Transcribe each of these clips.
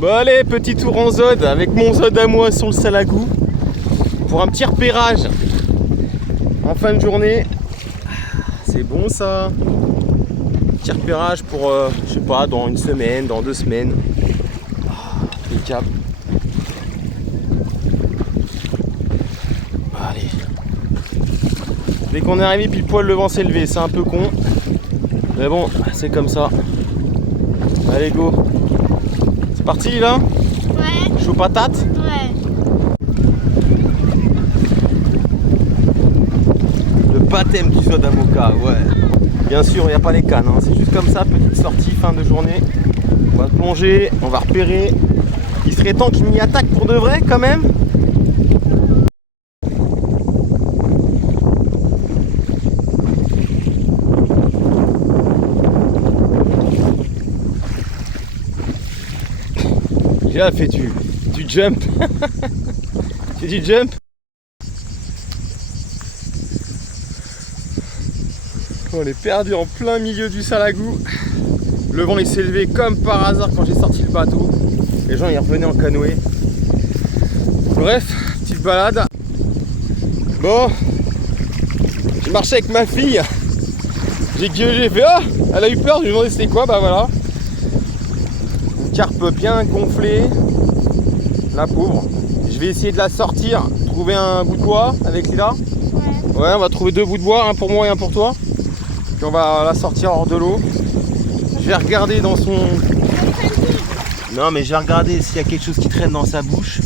Bon allez, petit tour en zone avec mon zone à moi sur le Salagou pour un petit repérage en fin de journée. C'est bon ça. Petit repérage pour, je sais pas, dans une semaine, dans 2 semaines. Impeccable. Allez. Dès qu'on est arrivé pile poil le vent s'est levé, c'est un peu con. Mais bon, c'est comme ça. Allez go. C'est parti là? Ouais. Chaud patate? Ouais. Le baptême du Zod à Moka, ouais. Bien sûr, il n'y a pas les cannes, hein. C'est juste comme ça, petite sortie, fin de journée. On va plonger, on va repérer. Il serait temps qu'il m'y attaque pour de vrai quand même. Là, fais du jump. Fais du jump. On est perdu en plein milieu du Salagou. Le vent il s'est levé comme par hasard quand j'ai sorti le bateau. Les gens y revenaient en canoë. Bref, petite balade. Bon, j'ai marché avec ma fille. J'ai gueulé, j'ai fait ah, elle a eu peur, je lui ai demandé c'était quoi, bah voilà. Une carpe bien gonflée. La pauvre. Je vais essayer de la sortir, trouver un bout de bois avec Lila. Ouais. Ouais, on va trouver 2 bouts de bois, un pour moi et un pour toi. Puis on va la sortir hors de l'eau. Je vais regarder dans son... Non mais je vais regarder s'il y a quelque chose qui traîne dans sa bouche.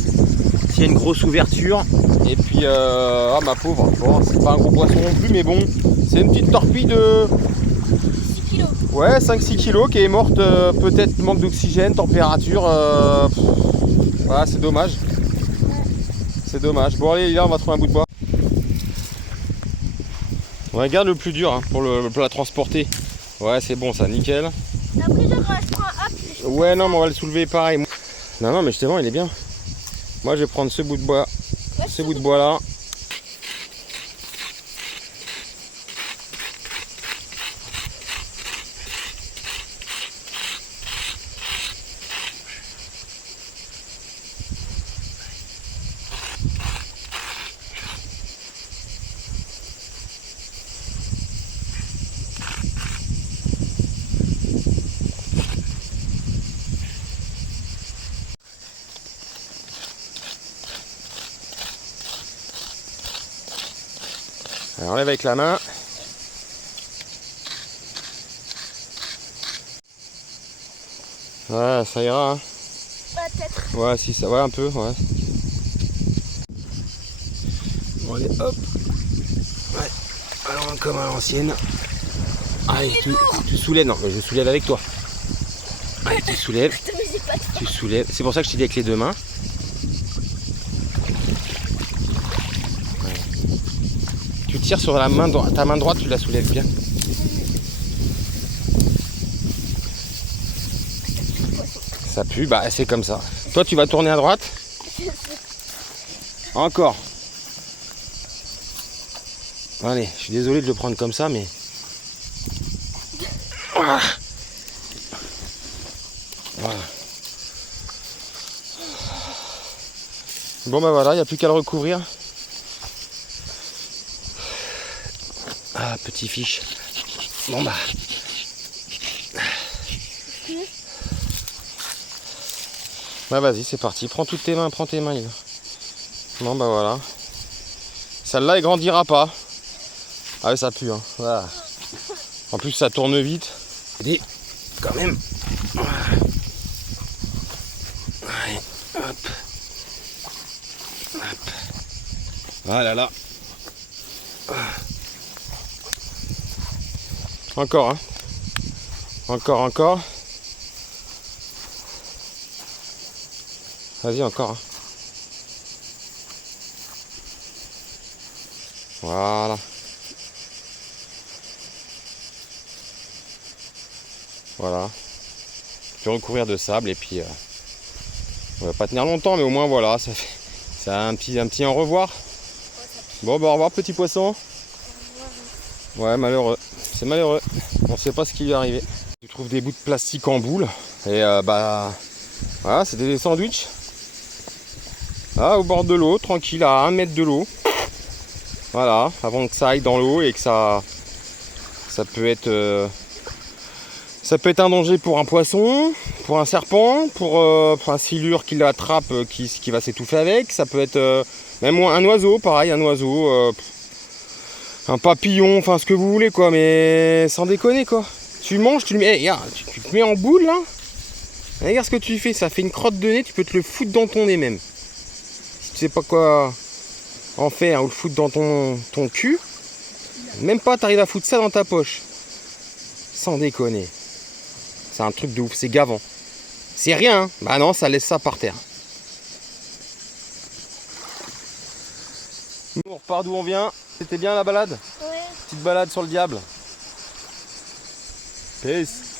S'il y a une grosse ouverture. Et puis, ah ma pauvre, bon c'est pas un gros poisson non plus mais bon. C'est une petite torpille de... 6 kilos. Ouais, 5-6 kilos qui est morte peut-être manque d'oxygène, température. Voilà, c'est dommage. C'est dommage. Bon allez là on va trouver un bout de bois. On regarde le plus dur hein, pour la transporter. Ouais c'est bon ça, nickel. Après je prends hop. Ouais non mais on va le soulever pareil. Non non mais justement il est bien. Moi je vais prendre ce bout de bois. Ouais, Ce bout de bois là. Alors, enlève avec la main. Ouais, ça ira. Hein. Peut-être. Ouais, si ça va un peu. Ouais. Bon, allez, hop. Ouais. Alors, comme à l'ancienne. Allez, tu soulèves. Non, mais je soulève avec toi. Allez, tu soulèves. Putain, mais j'ai pas de... Tu soulèves. C'est pour ça que je t'ai dit avec les 2 mains. Tu tires sur la main droite, ta main droite, tu la soulèves bien. Ça pue, bah c'est comme ça. Toi tu vas tourner à droite. Encore. Allez, je suis désolé de le prendre comme ça, mais... Voilà. Voilà. Bon bah voilà, il n'y a plus qu'à le recouvrir. Ah, petit fiche. Bon bah. Bah vas-y, c'est parti. Prends toutes tes mains, prends tes mains. Lila. Bon bah voilà. Celle-là, elle grandira pas. Ah ouais, ça pue. Hein. Voilà. En plus, ça tourne vite. Et quand même. Allez, hop. Hop. Voilà là. Encore, hein. Encore, encore. Vas-y, encore. Hein. Voilà. Voilà. Je vais recouvrir de sable et puis on va pas tenir longtemps, mais au moins voilà, ça fait un petit au revoir. Bon bah au revoir petit poisson. Ouais, malheureux. C'est malheureux. On sait pas ce qui lui est arrivé. Tu trouves des bouts de plastique en boule et bah Voilà, c'était des sandwichs. Là, au bord de l'eau, tranquille, à 1 mètre de l'eau. Voilà, avant que ça aille dans l'eau et que ça peut être un danger pour un poisson, pour un serpent, pour un silure qui l'attrape, qui va s'étouffer avec. Ça peut être même un oiseau, pareil, un oiseau, un papillon, enfin ce que vous voulez quoi, mais sans déconner quoi. Tu manges, tu le mets, regarde, tu te mets en boule là. Regarde ce que tu fais, ça fait une crotte de nez, tu peux te le foutre dans ton nez même. Si tu sais pas quoi en faire ou le foutre dans ton cul, même pas t'arrives à foutre ça dans ta poche. Sans déconner. C'est un truc de ouf, c'est gavant. C'est rien, hein. Bah non, ça laisse ça par terre. Nous on repart d'où on vient. C'était bien la balade? Ouais. Petite balade sur le diable. Peace.